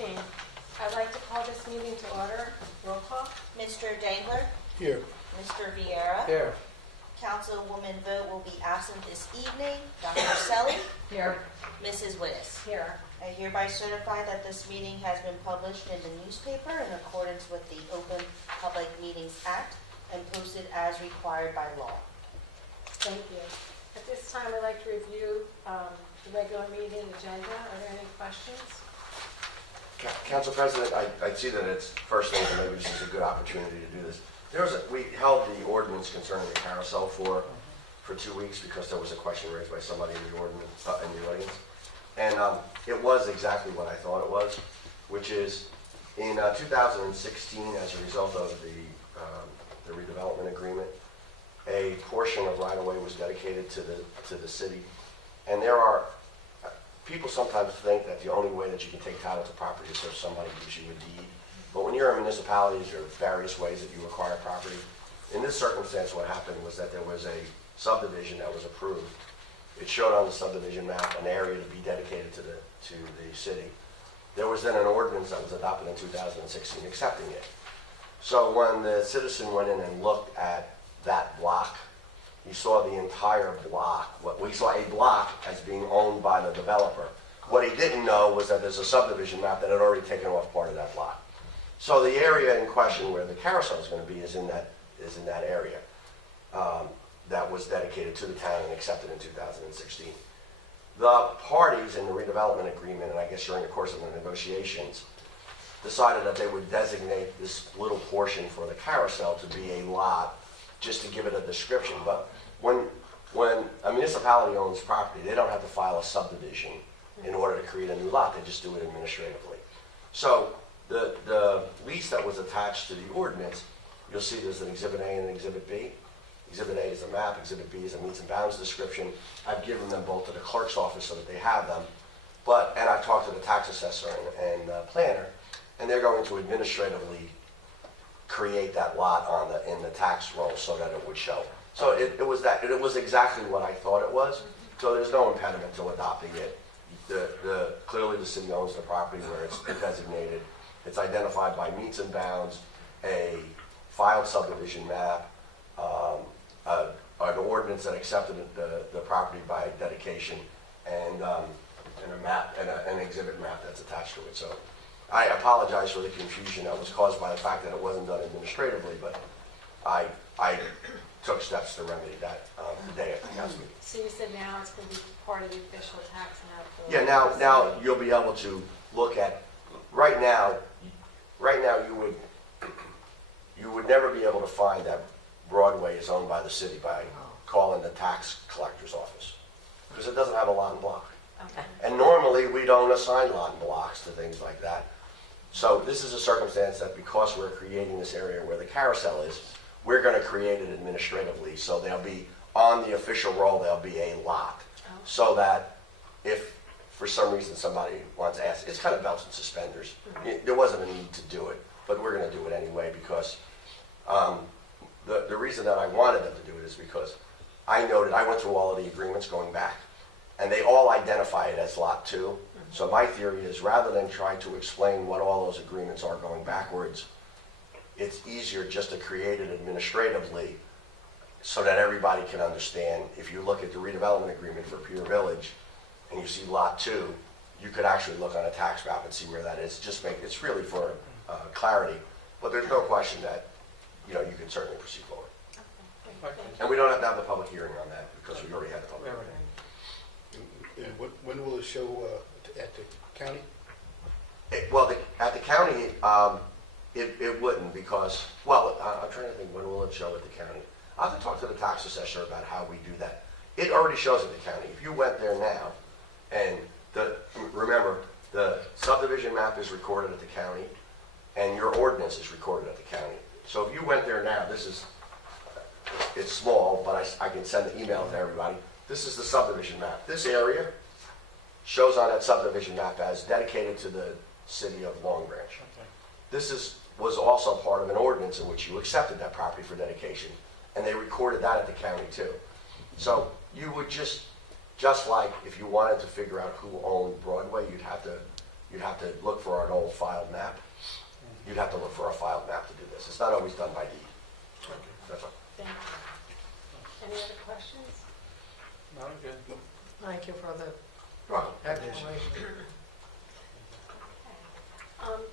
meeting. I'd like to call this meeting to order. Roll call. Mr. Dangler? Here. Mr. Vieira? Here. Councilwoman Vogt will be absent this evening. Dr. Selly? Here. Mrs. Wittes? Here. I hereby certify that this meeting has been published in the newspaper in accordance with the Open Public Meetings Act and posted as required by law. Thank you. At this time, I'd like to review the regular meeting agenda. Are there any questions? Council President, I see that it's first thing, and maybe this is a good opportunity to do this. We held the ordinance concerning the carousel for 2 weeks because there was a question raised by somebody in the ordinance in the audience, and it was exactly what I thought it was, which is in 2016, as a result of the redevelopment agreement, a portion of right-of-way was dedicated to the city, and there are people sometimes think that the only way that you can take title to property is if somebody gives you a deed. But when you're a municipality, there are various ways that you acquire property. In this circumstance, what happened was that there was a subdivision that was approved. It showed on the subdivision map an area to be dedicated to the city. There was then an ordinance that was adopted in 2016 accepting it. So when the citizen went in and looked at that block, he saw the entire block. We saw a block as being owned by the developer. What he didn't know was that there's a subdivision map that had already taken off part of that block. So the area in question where the carousel is going to be is in that area that was dedicated to the town and accepted in 2016. The parties in the redevelopment agreement, and I guess during the course of the negotiations, decided that they would designate this little portion for the carousel to be a lot, just to give it a description. But when a municipality owns property, they don't have to file a subdivision in order to create a new lot. They just do it administratively. So the lease that was attached to the ordinance, you'll see there's an Exhibit A and an Exhibit B. Exhibit A is a map, Exhibit B is a meets and bounds description. I've given them both to the clerk's office so that they have them. And I've talked to the tax assessor and planner, and they're going to administratively create that lot in the tax roll so that it would show. So it was exactly what I thought it was. So there's no impediment to adopting it. Clearly the city owns the property where it's designated. It's identified by meets and bounds, a filed subdivision map, an ordinance that accepted the property by dedication, and a map and an exhibit map that's attached to it. So I apologize for the confusion that was caused by the fact that it wasn't done administratively, but I took steps to remedy that today at the council meeting. So you said now it's going to be part of the official tax map. Yeah, now you'll be able to look at, right now you would never be able to find that Broadway is owned by the city by calling the tax collector's office, because it doesn't have a lot and block. Okay. And normally we don't assign lot and blocks to things like that. So this is a circumstance that because we're creating this area where the carousel is, we're going to create it administratively. So there'll be, on the official roll, there'll be a lot. Oh. So that if for some reason somebody wants to ask, it's kind of belts and suspenders. Mm-hmm. There wasn't a need to do it, but we're going to do it anyway because the reason that I wanted them to do it is because I went through all of the agreements going back, and they all identify it as Lot 2. Mm-hmm. So my theory is, rather than try to explain what all those agreements are going backwards, it's easier just to create it administratively so that everybody can understand. If you look at the redevelopment agreement for Pier Village and you see Lot 2, you could actually look on a tax map and see where that is. It's really for clarity, but there's no question that you can certainly proceed forward. Okay. And we don't have to have the public hearing on that because we already had the public hearing. And when will it show at the county? At the county, it wouldn't because, I'm trying to think, when will it show at the county? I'll have to talk to the tax assessor about how we do that. It already shows at the county. If you went there now, and remember, the subdivision map is recorded at the county, and your ordinance is recorded at the county. So if you went there now, it's small, but I can send the email to everybody. This is the subdivision map. This area shows on that subdivision map as dedicated to the city of Long Branch. Okay. This was also part of an ordinance in which you accepted that property for dedication, and they recorded that at the county too. So you would just like if you wanted to figure out who owned Broadway, you'd have to you'd have to look for an old filed map. You'd have to look for a filed map to do this. It's not always done by deed. That's all. Thank you. Any other questions? No, good. Thank you for the You're welcome. explanation. Okay.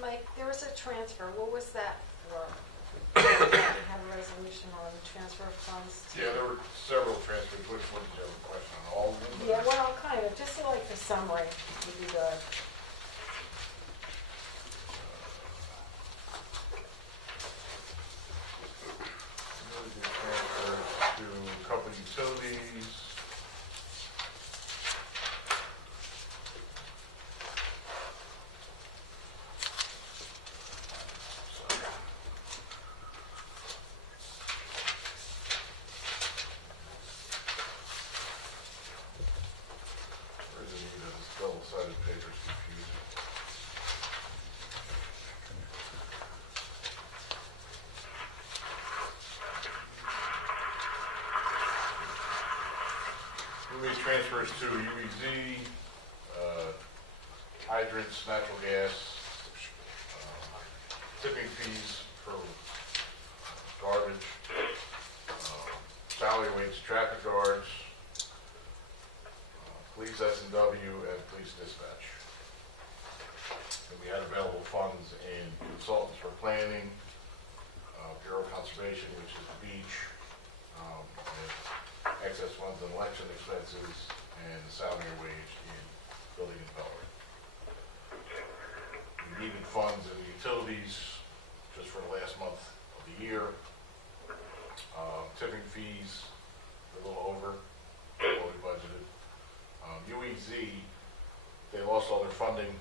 Mike, there was a transfer. What was that for? We have a resolution on transfer of funds. Yeah, there were several transfers. Which one did you have a question on? All of them? Yeah, well, kind of, just like the summary would be good. Really good transfers to company utilities. Where's it needed? This double-sided paper's confusing. We made transfers to UEZ, hydrants, natural gas, tipping fees for garbage, salary wage, traffic guards, police S&W, and police dispatch. And we had available funds in consultants for planning, Bureau of Conservation, which is the beach, and excess funds in election expenses, and the salary and wage in building and development. We needed funds in utilities just for the last month of the year. Tipping fees, a little over what we budgeted. UEZ, they lost all their funding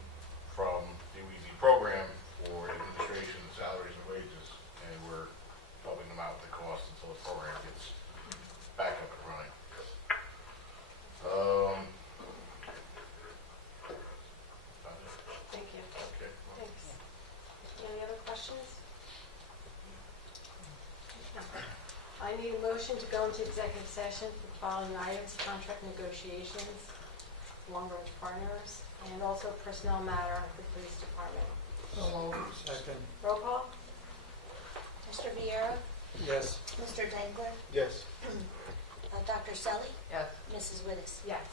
from the UEZ program for administration, salaries, and wages, and we're helping them out with the cost until the program gets back up and running. Thank you. Okay. Thanks. Any other questions? No. I need a motion to go into executive session for the following items: contract negotiations, long-range partners, and also personnel matter of the police department. So moved. Second. Roll call? Mr. Viera, Yes. Mr. Dangler, Yes. Dr. Selly, Yes. Mrs. Wittes. Yes.